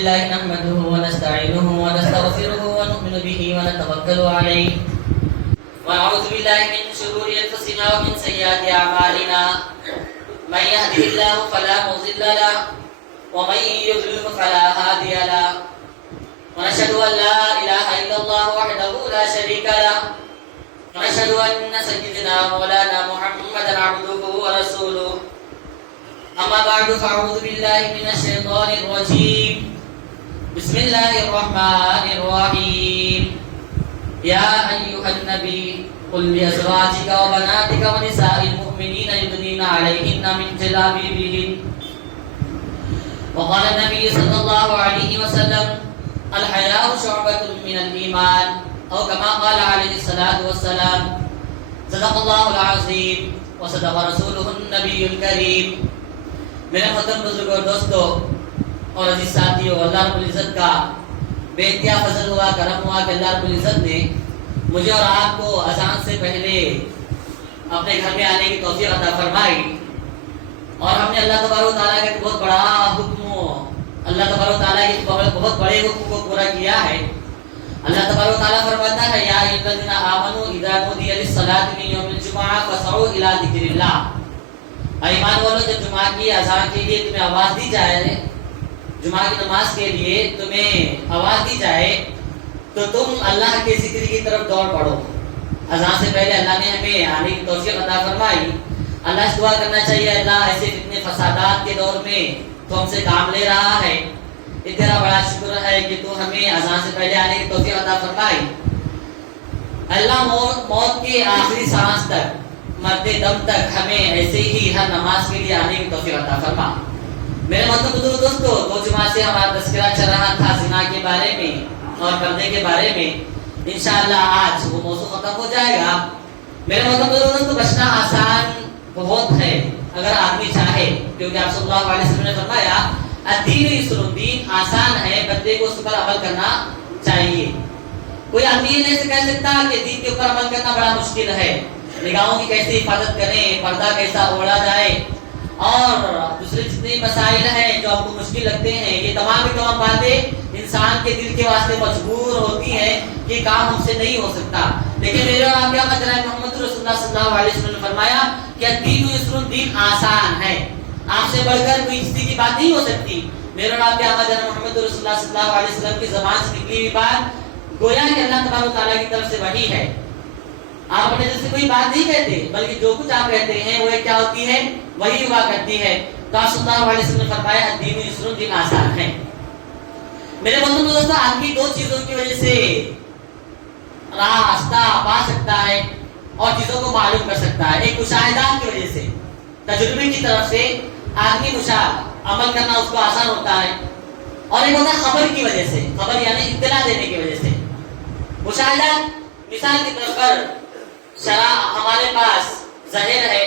لله نحمده ونستعينه ونستغفره ونؤمن به ونتوكل عليه ونعوذ بالله من شرور أنفسنا ومن سيئات أعمالنا من يهده الله فلا مضل له ومن يضلل فلا هادي له ونشهد أن لا إله إلا الله وحده لا شريك له ونشهد أن سيدنا مولانا محمدا عبده ورسوله أما بعد فأعوذ بالله من الشيطان الرجيم بسم الله الرحمن الرحيم يا أيها النبي قل لأزواجك وبناتك ونساء المؤمنين يدنين عليهن من جلابيبهن وقال النبي صلى الله عليه وسلم الحياء شعبة من الإيمان أو كما قال عليه الصلاة والسلام صدق الله العظيم وصدق رسوله النبي الكريم میرے محترم بزرگوں اور دوستوں اور عزیز ساتھیوں، اللہ رب العزت کا بے انتہا فضل ہوا، کرم ہوا کہ اللہ رب العزت نے مجھے اور آپ کو اذان سے پہلے اپنے گھر میں آنے کی توفیق عطا فرمائی، اور ہم نے اللہ تبارک و تعالیٰ کا بہت بڑا حکم، اللہ تبارک و تعالیٰ کے بہت بڑے حکم کو پورا کیا ہے۔ اللہ تبارک و تعالیٰ فرماتا ہے یا ایھا الذین آمنوا اذا نودی للصلاۃ من یوم الجمعہ فاسعوا الی ذکر اللہ، ایمان والو جب جمعہ کی اذان کے لیے تمہیں آواز دی جائے، جمعہ کی نماز کے لیے تمہیں آواز دی جائے تو تم اللہ کے ذکر کی طرف دوڑ پڑو۔ اذان سے پہلے اللہ نے ہمیں آنے کی توفیق عطا فرمائی۔ اللہ سے دعا کرنا چاہیے، اللہ ایسے فتنے فسادات کے دور میں تو ہم سے کام لے رہا ہے، یہ تیرا بڑا شکر ہے کہ تو ہمیں اذان سے پہلے آنے کی توفیق عطا فرمائی۔ اللہ موت کے آخری سانس تک، مرتے دم تک ہمیں ایسے ہی ہر نماز کے لیے آنے کی توفیق عطا فرما۔ میرے محترم بزرگ دوستو، 2 جمعہ سے ہمارا تذکرہ چل رہا تھا زنا کے بارے میں اور پردے کے بارے میں، انشاءاللہ آج وہ موضوع ختم ہو جائے گا۔ میرے محترم بزرگ دوستو، بچنا آسان بہت ہے اگر آدمی چاہے، کیونکہ آپ صلی اللہ علیہ وسلم نے فرمایا الدین یسر، دین آسان ہے، بندے کو اس پر عمل کرنا چاہیے۔ کوئی آدمی یہ نہیں کہہ سکتا کہ دین کے اوپر عمل کرنا بڑا مشکل ہے، نگاہوں کی کیسے حفاظت کریں، پردہ کیسا اوڑھا جائے، اور دوسرے جتنے مسائل ہیں جو آپ کو مشکل لگتے ہیں، یہ تمام کی تمام باتیں انسان کے دل کے واسطے مجبور ہوتی ہیں کہ کام ہم سے نہیں ہو سکتا۔ لیکن میرے اور آپ کے آقا جناب محمد رسول اللہ صلی اللہ علیہ وسلم نے فرمایا کہ دین یسر، دین آسان ہے، آپ سے بڑھ کر کوئی کسی کی بات نہیں ہو سکتی۔ میرے اور آپ کے آقا جناب محمد رسول اللہ صلی اللہ علیہ وسلم کی زبان سے نکلی ہوئی بات گویا کہ اللہ تبارک و تعالیٰ کی طرف سے وحی ہے۔ آپ اپنے دل سے کوئی بات نہیں کہتے، بلکہ جو کچھ آپ کہتے ہیں وہ کیا ہوتی ہے، وہی ہوا کرتی ہے۔ تو آپ صلی اللہ علیہ وسلم نے فرمایا الدین یسر، دین آسان ہے۔ میرے محترم دوستو، آدمی 2 چیزوں کی وجہ سے راستہ پا سکتا ہے اور چیزوں کو معلوم کر سکتا ہے۔ ایک مشاہدات کی وجہ سے، تجربے کی طرف سے آدمی عمل کرنا اس کو آسان ہوتا ہے، اور ایک ہوتا ہے خبر کی وجہ سے، خبر یعنی اطلاع دینے کی وجہ سے۔ مشاہدات، مثال کے طور پر شراب ہمارے پاس زہر ہے،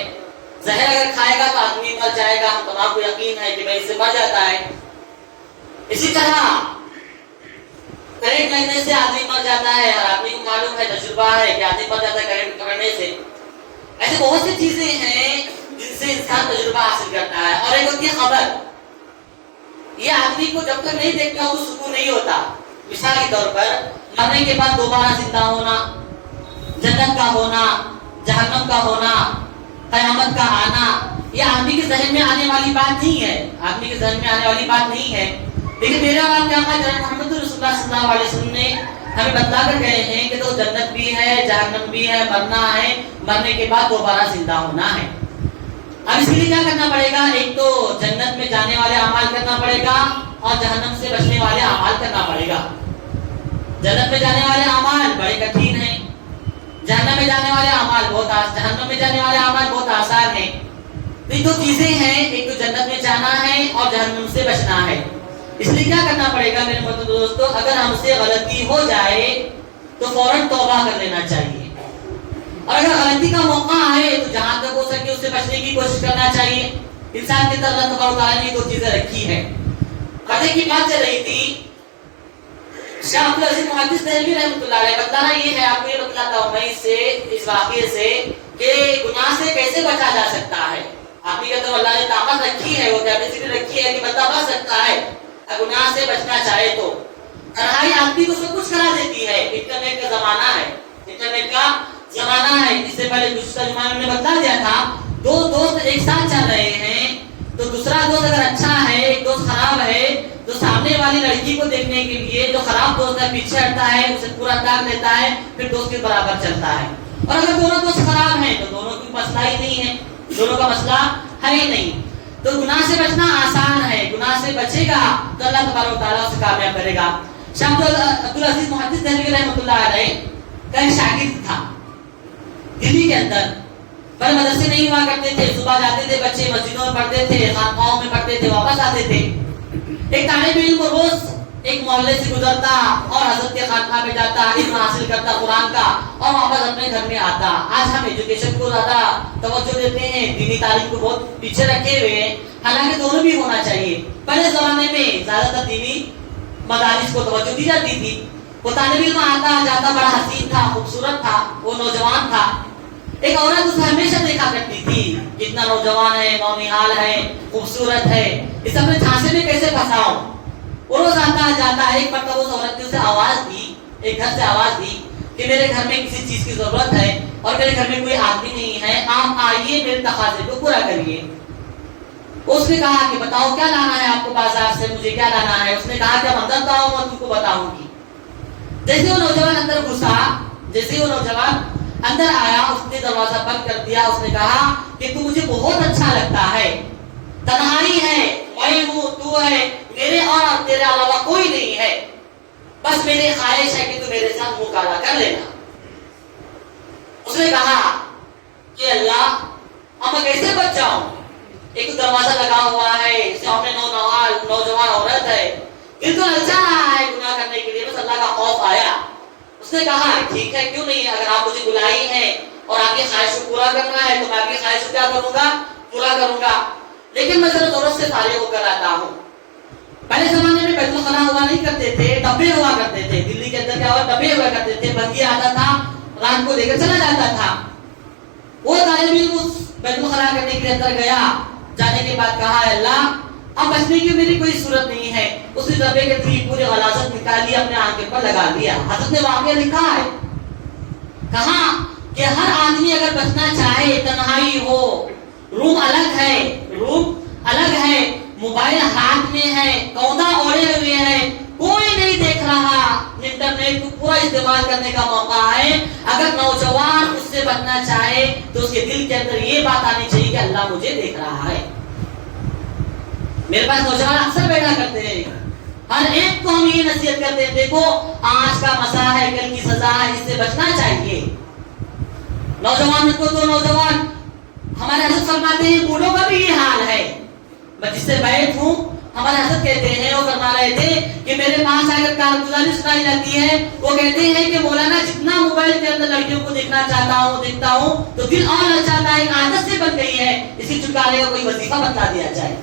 زہر اگر کھائے گا تو آدمی مر جائے گا، ہم تمام کو یقین ہے کہ بھائی اس سے مر جاتا ہے۔ اسی طرح کرنٹ لگنے سے آدمی مر جاتا ہے، اور آدمی کو معلوم ہے، تجربہ ہے کہ آدمی مر جاتا ہے کرنٹ پکڑنے سے۔ ایسے بہت سی چیزیں ہیں جن سے انسان تجربہ حاصل کرتا ہے، اور ایک ہوتی ہے خبر۔ یہ آدمی کو جب تک نہیں دیکھتا وہ سکون نہیں ہوتا۔ مثال کے طور پر مرنے کے بعد دوبارہ زندہ ہونا، جنت کا ہونا، جہنم کا ہونا، قیامت کا آنا، یہ آدمی کے ذہن میں آنے والی بات نہیں ہے، آدمی کے ذہن میں آنے والی بات نہیں ہے۔ لیکن میرے اور آپ کے آقا جناب محمد رسول اللہ صلی اللہ علیہ وسلم نے ہمیں بتلا کر گئے ہیں کہ تو جنت بھی ہے، جہنم بھی ہے، مرنا ہے، مرنے کے بعد دوبارہ زندہ ہونا ہے۔ اب اس کے لیے کیا کرنا پڑے گا؟ ایک تو جنت میں جانے والے اعمال کرنا پڑے گا، اور جہنم سے بچنے والے اعمال کرنا پڑے گا۔ جنت میں جانے والے اعمال بڑے کٹھن ہیں، جہنم میں جانے والے اعمال بہت آسان ہیں۔ یہ 2 چیزیں ہیں، ایک تو جنت میں جانا ہے اور جہنم سے بچنا ہے۔ اس لیے کیا کرنا پڑے گا میرے محترم دوستو؟ اگر ہم سے غلطی ہو جائے تو فوراً توبہ کر لینا چاہیے، اور اگر غلطی کا موقع آئے تو جہاں تک ہو سکے اس سے بچنے کی کوشش کرنا چاہیے۔ انسان کے اندر اللہ تبارک و تعالیٰ نے 2 چیزیں رکھی ہیں۔ پردے کی بات چل رہی تھی، شاہ عبد العزیز محدث دہلوی رحمۃ اللہ علیہ بتانا یہ ہے، آپ کو یہ بتلاتا ہوں میں اس واقعے سے کہ گناہ سے کیسے بچا جا سکتا ہے۔ آپ کی کہتے ہیں اللہ نے طاقت رکھی ہے، وہ کیپیسٹی رکھی ہے کہ بندہ بچ سکتا ہے، گناہ سے بچنا چاہے تو تنہائی آدمی کو سب کچھ کرا دیتی ہے. انٹرنیٹ کا زمانہ ہے, انٹرنیٹ کا زمانہ ہے. اس سے پہلے دوسرا زمانہ میں نے بتا دیا تھا, دو دوست ایک ساتھ چل رہے ہیں تو دوسرا دوست اگر اچھا ہے, ایک دوست خراب ہے, تو سامنے والی لڑکی کو دیکھنے کے لیے جو خراب دوست ہے پیچھے ہٹتا ہے, اسے پورا داغ دیتا ہے, پھر دوست کے برابر چلتا ہے. اور اگر دونوں دوست خراب ہیں تو دونوں کا مسئلہ ہی نہیں ہے, دونوں کا مسئلہ ہے ہی نہیں. تو گناہ سے بچنا آسان ہے, گناہ سے بچے گا تو اللہ تبارک و تعالیٰ اسے کامیاب کرے گا. شاہ عبدالعزیز محدث دہلوی رحمۃ اللہ علیہ کا ایک شاگرد تھا دلی کے اندر. پر مدرسے نہیں ہوا کرتے تھے, صبح جاتے تھے بچے, مسجدوں میں پڑھتے تھے, خانقاہوں میں پڑھتے تھے, واپس آتے تھے. ایک طالب علم روز ایک محلے سے گزرتا اور حضرت کے خانقاہ میں جاتا, علم حاصل کرتا قرآن کا, اور واپس اپنے گھر میں آتا. آج ہم ایجوکیشن کو زیادہ توجہ دیتے ہیں, دینی تعلیم کو بہت پیچھے رکھے ہوئے ہیں, حالانکہ دونوں بھی ہونا چاہیے. پہلے زمانے میں زیادہ تر دینی مدارس کو توجہ دی جاتی تھی. وہ طالب علم آتا جاتا, بڑا حسین تھا, خوبصورت تھا, وہ نوجوان تھا. ایک عورت اسے ہمیشہ دیکھا کرتی تھی, کتنا نوجوان ہے, نونہال ہے, خوبصورت ہے, اس اپنے جھانسے میں کیسے پھنساؤں. وہ روز آتا جاتا. ایک مرتبہ اس عورت نے اسے آواز دی, ایک گھر سے آواز دی کہ میرے گھر میں کسی چیز کی ضرورت ہے اور میرے گھر میں کوئی آدمی نہیں ہے, آپ آئیے میرے تقاضے کو پورا کریے. اس نے کہا کہ بتاؤ کیا لانا ہے آپ کو بازار سے, مجھے کیا لانا ہے. اس نے کہا کہ اب اندر تو آؤ, میں تم کو بتاؤں گی. جیسے وہ نوجوان اندر گھسا, جیسے وہ نوجوان اندر آیا, اس نے دروازہ بند کر دیا. اس نے کہا کہ تو مجھے بہت اچھا لگتا ہے, تنہائی ہے, میں ہوں, تو ہے, میرے اور تیرے علاوہ کوئی نہیں ہے, بس میری خواہش ہے کہ تو میرے ساتھ منہ کالا کر لینا. اس نے کہا کہ اللہ اب میں کیسے بچ جاؤں, ایک تو دروازہ لگا ہوا ہے, سامنے نوجوان عورت ہے, دل تو للچا رہا ہے گناہ کرنے کے لیے, بس اللہ کا خوف آیا. اس نے کہا ٹھیک ہے, کیوں نہیں, اگر آپ مجھے بلائی ہیں اور آپ کی خواہش کو پورا کرنا ہے تو میں آپ کی خواہش کو کیا کروں گا, پورا کروں گا, لیکن میں ذرا ضرورت سے فارغ ہو کر آتا ہوں. پہلے زمانے میں بیت الخلا ہوا نہیں کرتے تھے, ڈبے ہوا کرتے تھے. دلی کے اندر کیا ہوا, ڈبے ہوا کرتے تھے. بندی آتا تھا, رات کو لے کر چلا جاتا تھا. وہ طالب علم اس بیت الخلا کرنے کے لیے اندر گیا. جانے کے بعد کہا اللہ اب بچنے کی میری کوئی صورت نہیں ہے. اس نے ڈبے کے تھی پوری غلاظت نکالی, اپنے آنکھ پر لگا لیا. حضرت نے واقعہ لکھا ہے, کہا کہ ہر آدمی اگر بچنا چاہے, تنہائی ہو, روم الگ ہے, روم الگ ہے, موبائل ہاتھ میں ہے, کودا اوڑے ہوئے ہیں, کوئی نہیں دیکھ رہا, انٹرنیٹ کو پورا استعمال کرنے کا موقع ہے. اگر نوجوان اس سے بچنا چاہے تو اس کے دل کے اندر یہ بات آنی چاہیے کہ اللہ مجھے دیکھ رہا ہے. میرے پاس نوجوان اکثر بیٹھا کرتے ہیں, ہر ایک کو ہم یہ نصیحت کرتے ہیں, دیکھو آج کا مسا ہے, کل کی سزا ہے, اس سے بچنا چاہیے. نوجوان کو تو نوجوان, ہمارے حضرت فرماتے ہیں بوڑھوں کا بھی یہ حال ہے. میں جس سے بیٹھ ہوں, ہمارے حضرت کہتے ہیں, وہ فرما رہے تھے کہ میرے پاس اگر کارگزاری سنائی جاتی ہے, وہ کہتے ہیں کہ مولانا جتنا موبائل کے اندر لڑکیوں کو دیکھنا چاہتا ہوں, دیکھتا ہوں تو دل اور للچاتا ہے, عادت سے بن گئی ہے, اسی چھٹکارے کا کوئی وظیفہ بتلا دیا جائے.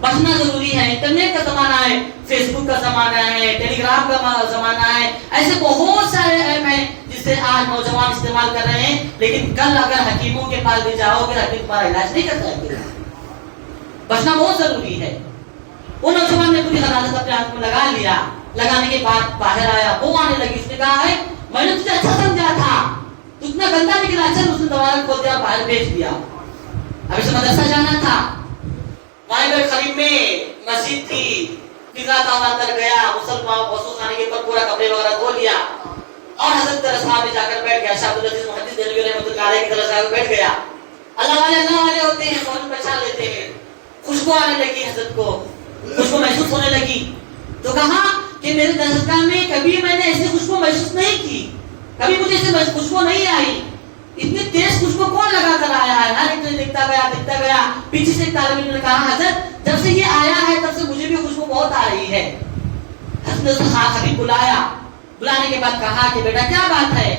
بچنا ضروری ہے. انٹرنیٹ کا زمانہ ہے, فیس بک کا زمانہ ہے, ٹیلی گرام کا زمانہ ہے, ایسے بہت سارے ایپ ہیں جس سے آج نوجوان استعمال کر رہے ہیں. لیکن کل اگر حکیموں کے پاس بھی جاؤ گے, حکیم تمہارا علاج نہیں کر سکیں گے. بچنا بہت ضروری ہے. وہ نوجوان نے پوری غلاظت اپنے ہاتھ میں لگا لیا. لگانے کے بعد باہر آیا, وہ آنے لگی. اس نے کہا ہے میں نے تجھے اچھا سمجھا تھا, تو اتنا گندا نکلا. اچھا, اس نے دوبارہ کھول دیا, باہر بھیج دیا. اب اسے مدرسہ جانا تھا, وہاں قریب میں مسجد تھی, فضا کا اندر گیا, مسلمان وضو خانے کے اوپر پورا کپڑے وغیرہ دھو لیا اور حضرت درسگاہ میں جا کر بیٹھ گیا. شاہ عبدالعزیز محدث دہلوی رحمۃ اللہ علیہ کی درسگاہ میں بیٹھ گیا. اللہ والے ہوتے ہیں, فوراً پہچان لیتے ہیں. خوشبو آنے لگی حضرت کو, خوشبو محسوس ہونے لگی. تو کہا کہ میرے درسگاہ میں کبھی میں نے ایسی خوشبو محسوس نہیں کی, کبھی مجھے ایسے خوشبو نہیں آئی. اتنی تیز خوشبو کون لگا کر آیا ہے؟ ہر ایک نے دیکھتا گیا. پیچھے سے ایک طالب علم نے کہا حضرت جب سے یہ آیا ہے تب سے مجھے بھی خوشبو بہت آ رہی ہے. حضرت نے اسے خبیب بلایا. بلانے کے بعد کہا کہ بیٹا کیا بات ہے,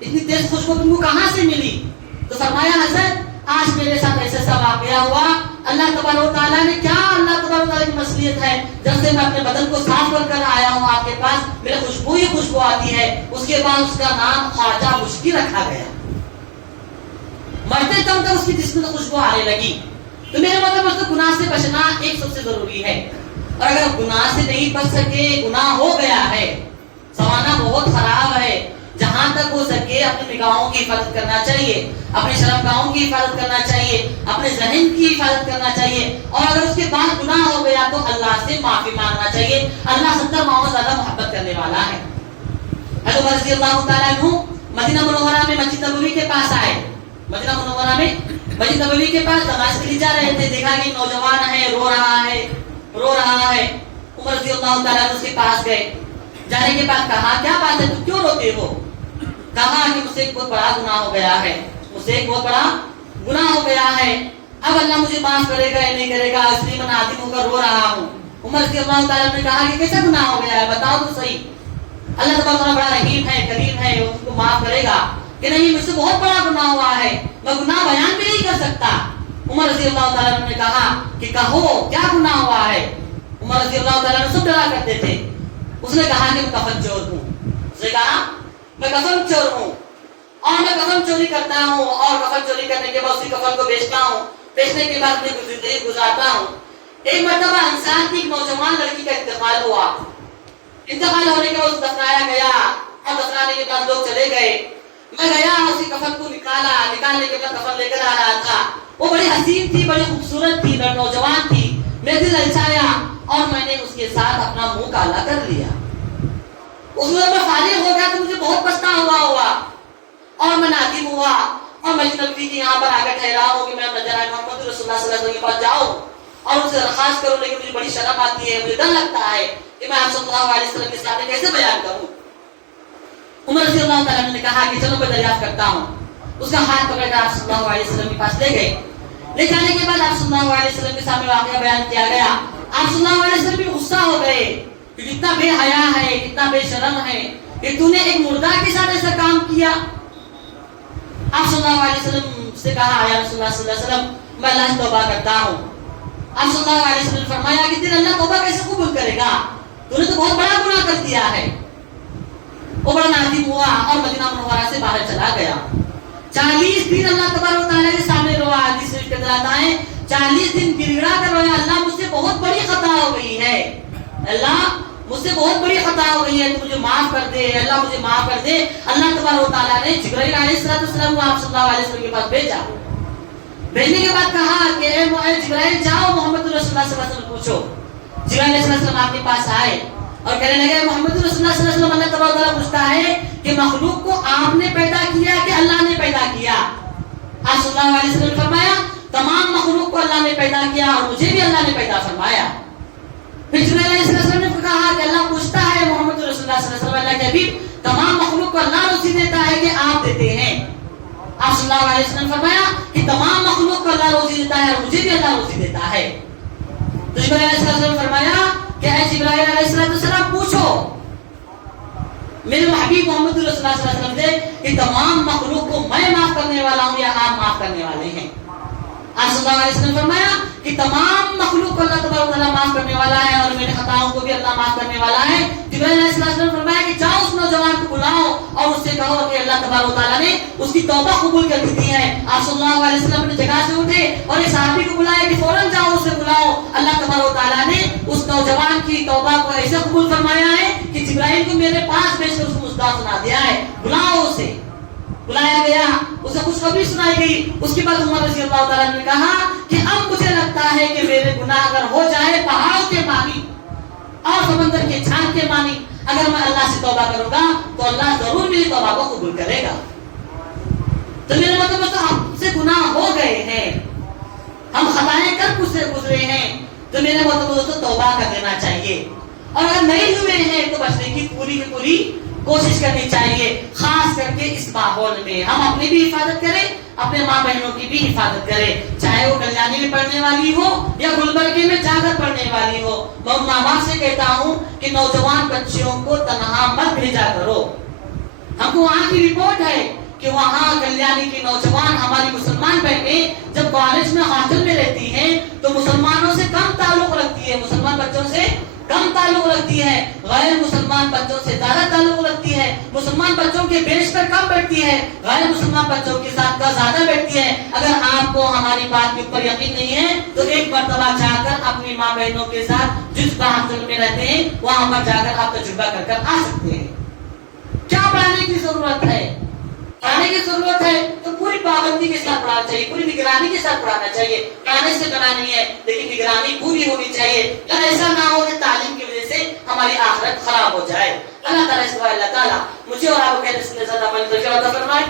اتنی تیز خوشبو تم کو کہاں سے ملی؟ تو فرمایا حضرت آج میرے ساتھ ایسا واقعہ ہوا, اللہ تبارک و تعالیٰ نے کیا, اللہ تبارک و تعالیٰ کی مصلحت ہے, جب سے میں اپنے بدن کو صاف کر آیا ہوں آپ کے پاس, میرے خوشبو ہی خوشبو آتی ہے. اس کے بعد اس کا نام خواجہ مشکی رکھا گیا. مرتے دم تک اس کی جسم میں خوشبو آنے لگی. تو میرے مطلب اس کو گناہ سے بچنا ایک سب سے ضروری ہے. اور اگر گناہ سے نہیں بچ سکے، گناہ ہو گیا ہے، زمانہ بہت خراب ہے، جہاں تک ہو سکے اپنی نگاہوں کی حفاظت کرنا چاہیے، اپنے شرمگاہوں کی حفاظت کرنا چاہیے، اپنے ذہن کی حفاظت کرنا چاہیے، اور اگر اس کے بعد گناہ ہو گیا تو اللہ سے معافی مانگنا چاہیے۔ اللہ 70 ماؤں زیادہ محبت کرنے والا ہے۔ حضرت رضی اللہ تعالیٰ عنہ مدینہ منورہ میں مسجد نبوی کے پاس آئے، مدینہ منورہ میں مسجد نبوی کے پاس نماز کے لیے جا رہے تھے، دیکھا کہ نوجوان ہے، رو رہا ہے۔ عمر رضی اللہ تعالیٰ عنہ اس کے پاس گئے، جانے کے بعد کہا کیا بات ہے، تم کیوں روتے ہو؟ کہا کہ مجھ سے ایک بہت بڑا گناہ ہو گیا ہے، مجھ سے ایک بہت بڑا گناہ ہو گیا ہے، اب اللہ مجھے معاف کرے گا یا نہیں کرے گا، اس لیے میں نادم ہو کر رو رہا ہوں۔ عمر رضی اللہ تعالیٰ نے کہا کہ کیسا گناہ ہو گیا ہے، بتاؤ تو صحیح، اللہ تبارک بڑا رحیم ہے، کریم ہے، وہ تم کو معاف کرے گا کہ نہیں؟ مجھ سے بہت بڑا گناہ ہوا ہے، میں گناہ بیان بھی نہیں کر سکتا۔ عمر رضی اللہ تعالیٰ نے کہا کہ کہو کیا گناہ ہوا ہے؟ عمر رضی اللہ تعالیٰ نے سب ڈرا کرتے تھے۔ اس نے کہا کہ میں کفن چور ہوں، اس نے کہا میں کفن چور ہوں، اور میں کفن چوری کرتا ہوں، اور کفن چوری کرنے کے بعد اسی کفن کو بیچتا ہوں، بیچنے کے بعد اپنی زندگی گزارتا ہوں۔ ایک مرتبہ انسان کی ایک نوجوان لڑکی کا انتقال ہوا، انتقال ہونے کے بعد دفنایا گیا، اور دفنانے کے بعد لوگ چلے گئے، میں گیا اسی کفن کو نکالنے کے بعد کفن لے کر آ رہا تھا، وہ بڑی حسین تھی، بڑی خوبصورت تھی، نوجوان تھی، میرے دل للچایا اور میں نے اس کے ساتھ اپنا منہ کالا کر لیا۔ اس میں میں فارغ ہو گیا تو مجھے بہت پچھتاوا ہوا اور میں نادم ہوا، اور میں نبی کے یہاں پر آ کر ٹھہرا ہوں کہ میں نظر محمد رسول اللہ صلی اللہ علیہ وسلم کے پاس جاؤں اور ان سے درخواست کروں، لیکن مجھے بڑی شرم آتی ہے، مجھے ڈر لگتا ہے کہ میں آپ صلی اللہ علیہ وسلم کے سامنے کیسے بیان کروں۔ عمر رضی اللہ تعالیٰ نے کہا کہ چلو میں دریافت کرتا ہوں۔ اس کا ہاتھ پکڑ کر آپ صلی اللہ علیہ وسلم کے پاس لے گئے، لے جانے کے بعد آپ صلی اللہ علیہ وسلم کے سامنے واقعہ بیان کیا گیا۔ آپ صلی اللہ علیہ وسلم بھی غصہ ہو گئے کہ کتنا بے حیا ہے، کتنا بے شرم ہے کہ تو نے ایک مردہ کے ساتھ ایسا کام کیا۔ آپ صلی اللہ علیہ وسلم سے کہا یا رسول اللہ صلی اللہ علیہ وسلم میں اللہ سے توبہ کرتا ہوں۔ آپ صلی اللہ علیہ وسلم نے فرمایا کہ تیرا اللہ توبہ کیسے قبول کرے گا، تو نے تو بہت بڑا گناہ کر دیا ہے۔ وہ بڑا نادم ہوا اور مدینہ منورہ سے باہر چلا گیا۔ 40 دن اللہ تبارک و تعالیٰ کے سامنے رویا، حدیث شریف کے اندر آتا ہے 40 دن گڑ گڑا کر رویا، اللہ مجھ سے بہت بڑی خطا ہو گئی ہے، اللہ مجھ سے بہت بڑی خطا ہو گئی ہے، تو مجھے معاف کر دے، اللہ مجھے معاف کر دے۔ اللہ تبارک و تعالیٰ نے جبرائیل علیہ السلام کو آپ صلی اللہ علیہ وسلم کے پاس بھیجا، بھیجنے کے بعد کہا کہ اے جبرائیل جاؤ محمد رسول اللہ صلی اللہ علیہ وسلم پوچھو۔ جبرائیل علیہ السلام آپ کے پاس آئے اور کہنے لگے محمد رسول اللہ صلی اللہ علیہ وسلم، اللہ تبارک و تعالیٰ پوچھتا ہے کہ مخلوق کو آپ نے پیدا کیا کہ اللہ نے پیدا کیا؟ آپ صلی اللہ علیہ وسلم نے فرمایا تمام مخلوق کو اللہ نے پیدا کیا اور مجھے بھی اللہ نے پیدا فرمایا۔ پھر جبرائیل علیہ السلام نے کہا کہ اللہ پوچھتا ہے محمد رسول اللہ صلی اللہ علیہ وسلم، اللہ کے حبیب تمام مخلوق کو اللہ روزی دیتا ہے کہ آپ دیتے ہیں؟ آپ صلی اللہ علیہ وسلم نے فرمایا کہ تمام مخلوق کو اللہ روزی دیتا ہے اور مجھے بھی اللہ روزی دیتا ہے۔ تو جبرائیل علیہ السلام نے فرمایا کہ اے جبرائیل علیہ السلام پوچھو میرے حبیب محمد رسول اللہ صلی اللہ علیہ وسلم سے کہ تمام مخلوق کو میں معاف کرنے والا ہوں یا آپ معاف کرنے والے ہیں؟ آپ صلی اللہ علیہ وسلم نے فرمایا کہ تمام مخلوق کو اللہ تبارک و تعالیٰ معاف کرنے والا ہے اور میرے خطاؤں کو بھی اللہ معاف کرنے والا ہے۔ جبرائیل علیہ السلام نے فرمایا کہ جاؤ اس نوجوان کو بلاؤ اور اس سے کہو کہ اللہ تبارک و تعالیٰ نے اس کی توبہ قبول کر دی ہے۔ آپ صلی اللہ علیہ وسلم نے جگہ سے اٹھے اور ایک صحابی کو بلایا کہ فوراً جاؤ اسے بلاؤ، اللہ تبارک و تعالیٰ نے اس نوجوان کی توبہ کو ایسے قبول فرمایا ہے کہ جبرائیل کو میرے پاس بھیج کر اس کو مصداق سنا دیا ہے۔ بلاؤ اسے، بلایا گیا، اسے خوشخبری سنائی گئی۔ اس کے بعد عمر رضی اللہ تعالیٰ نے کہا کہ اب مجھے لگتا ہے کہ میرے گناہ اگر ہو جائے پہاڑوں کے مانی اور سمندر کے چھان کے مانی، اگر میں اللہ سے توبہ کروں گا تو اللہ ضرور میری توبہ کو قبول کرے گا۔ تو میرے مطلب تو ہم سے گناہ ہو گئے ہیں، ہم خطائیں کر گزرے ہیں، تو میرے مطلب تو توبہ کر لینا چاہیے، اور اگر نہیں ہوئے ہیں تو بچنے کی پوری کوشش کرنی چاہیے۔ خاص کر کے اس ماحول میں ہم اپنی بھی حفاظت کریں، اپنے ماں بہنوں کی بھی حفاظت کریں، چاہے وہ کلیانی میں پڑھنے والی ہو یا گلبرگے میں جا کر پڑھنے والی ہو۔ میں ماں باپ سے کہتا ہوں کہ نوجوان بچیوں کو تنہا مت بھیجا کرو۔ ہم کو وہاں کی رپورٹ ہے کہ وہاں کلیانی کی نوجوان ہماری مسلمان بہنیں جب کالج میں ہاسٹل میں رہتی ہیں تو مسلمانوں سے کم تعلق رکھتی ہے، مسلمان بچوں سے کم تعلق رکھتی ہے، غیر مسلمان بچوں سے زیادہ تعلق رکھتی ہے، مسلمان بچوں کے بیچ پر کم بیٹھتی ہے، غیر مسلمان بچوں کے ساتھ کا زیادہ بیٹھتی ہے۔ اگر آپ کو ہماری بات کے اوپر یقین نہیں ہے تو ایک مرتبہ جا کر اپنی ماں بہنوں کے ساتھ جس ہاسٹل میں رہتے ہیں وہاں پر جا کر آپ تجربہ کر کر آ سکتے ہیں. کیا پڑھانے کی ضرورت ہے؟ پڑھانے کی ضرورت ہے تو پوری پابندی کے ساتھ پڑھانا چاہیے, پوری نگرانی کے ساتھ پڑھانا چاہیے. پڑھانے سے بنا نہیں ہے لیکن نگرانی پوری ہونی چاہیے. ایسا نہ ہو کہ تعلیم کی وجہ سے ہماری آخرت خراب ہو جائے. اللہ تعالیٰ اس کو اللہ تعالیٰ مجھے اور آپ کو کہتے ہیں زیادہ عمل توفیق عطا فرمائے.